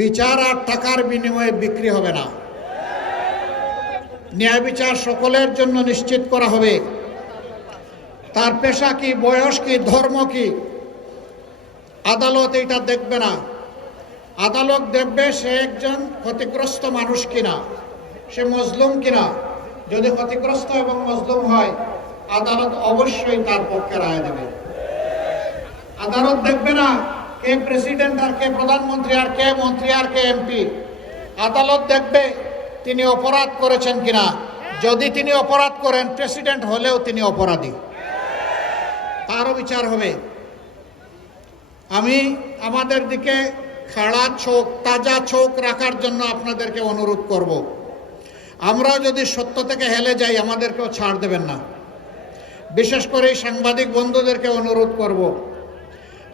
বিচার আর টাকার বিনিময়ে বিক্রি হবে না। ন্যায় বিচার সকলের জন্য নিশ্চিত করা হবে। তার পেশা কি, বয়স কি, ধর্ম কি, আদালত এটা দেখবে না। আদালত দেখবে সে একজন ক্ষতিগ্রস্ত মানুষ কিনা, সে মজলুম কিনা। যদি ক্ষতিগ্রস্ত এবং মজলুম হয়, আদালত অবশ্যই তার পক্ষে রায় দেবে। আদালত দেখবে না কে প্রেসিডেন্ট আর কে প্রধানমন্ত্রী আর কে মন্ত্রী আর কে এমপি। আদালত দেখবে তিনি অপরাধ করেছেন কিনা। যদি তিনি অপরাধ করেন, প্রেসিডেন্ট হলেও তিনি অপরাধী, তারও বিচার হবে। আমি আমাদের দিকে খাড়া চোখ, তাজা চোখ রাখার জন্য আপনাদেরকে অনুরোধ করব। আমরা যদি সত্য থেকে হেলে যাই, আমাদেরকেও ছাড় দেবেন না। বিশেষ করে এই সাংবাদিক বন্ধুদেরকে অনুরোধ করব,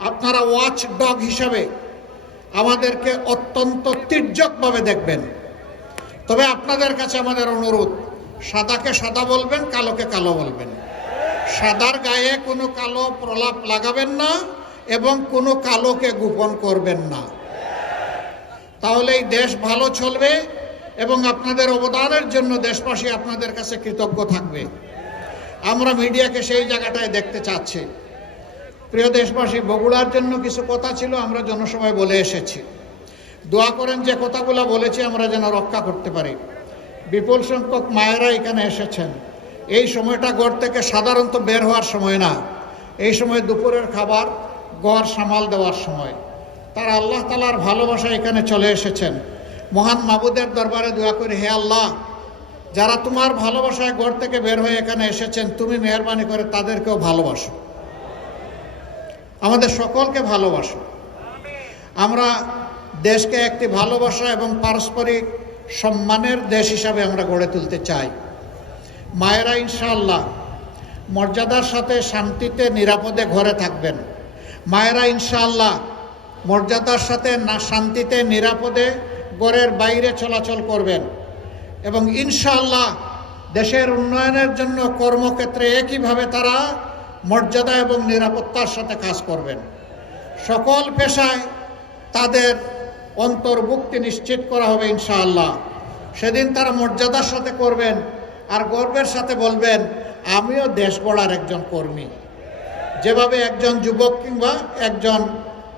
আপনারা ওয়াচ ডগ হিসাবে আমাদেরকে অত্যন্ত তির্যকভাবে দেখবেন। তবে আপনাদের কাছে আমাদের অনুরোধ, সাদাকে সাদা বলবেন, কালোকে কালো বলবেন। সাদার গায়ে কোনো কালো প্রলাপ লাগাবেন না এবং কোনো কালোকে গোপন করবেন না। তাহলে এই দেশ ভালো চলবে এবং আপনাদের অবদানের জন্য দেশবাসী আপনাদের কাছে কৃতজ্ঞ থাকবে। আমরা মিডিয়াকে সেই জায়গাটায় দেখতে চাচ্ছি। প্রিয় দেশবাসী, বগুড়ার জন্য কিছু কথা ছিল, আমরা জনসভায় বলে এসেছি। দোয়া করেন যে কথাগুলো বলেছি আমরা যেন রক্ষা করতে পারি। বিপুল সংখ্যক মায়েরা এখানে এসেছেন। এই সময়টা ঘর থেকে সাধারণত বের হওয়ার সময় না, এই সময় দুপুরের খাবার, ঘর সামাল দেওয়ার সময়। তারা আল্লাহ তাআলার ভালোবাসা এখানে চলে এসেছেন। মহান মাবুদের দরবারে দোয়া করি, হে আল্লাহ, যারা তোমার ভালোবাসায় ঘর থেকে বের হয়ে এখানে এসেছেন, তুমি মেহেরবানি করে তাদেরকেও ভালোবাসো, আমাদের সকলকে ভালোবাসো। আমরা দেশকে একটি ভালোবাসা এবং পারস্পরিক সম্মানের দেশ হিসাবে আমরা গড়ে তুলতে চাই। মায়েরা ইনশাআল্লাহ মর্যাদার সাথে শান্তিতে নিরাপদে ঘরে থাকবেন। মায়েরা ইনশাআল্লাহ মর্যাদার সাথে শান্তিতে নিরাপদে ঘরের বাইরে চলাচল করবেন এবং ইনশাআল্লাহ দেশের উন্নয়নের জন্য কর্মক্ষেত্রে একইভাবে তারা মর্যাদা এবং নিরাপত্তার সাথে কাজ করবেন। সকল পেশায় তাদের অন্তর্ভুক্তি নিশ্চিত করা হবে ইনশাআল্লাহ। সেদিন তারা মর্যাদার সাথে করবেন আর গর্বের সাথে বলবেন, আমিও দেশ গড়ার একজন কর্মী। যেভাবে একজন যুবক কিংবা একজন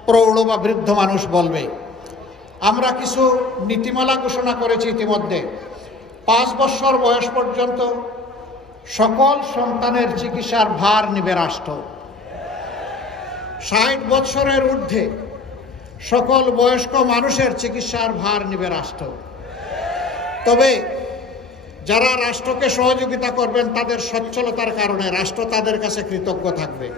প্রৌঢ় বা বৃদ্ধ মানুষ বলবে। আমরা কিছু নীতিমালা ঘোষণা করেছি ইতিমধ্যে। 5 বছর বয়স পর্যন্ত সকল সন্তানের চিকিৎসার ভার নিবে রাষ্ট্র। 60 বছরের ঊর্ধ্বে সকল বয়স্ক মানুষের চিকিৎসার ভার নিবে রাষ্ট্র। তবে যারা রাষ্ট্রকে সহযোগিতা করবেন, তাদের সচ্ছলতার কারণে রাষ্ট্র তাদের কাছে কৃতজ্ঞ থাকবে।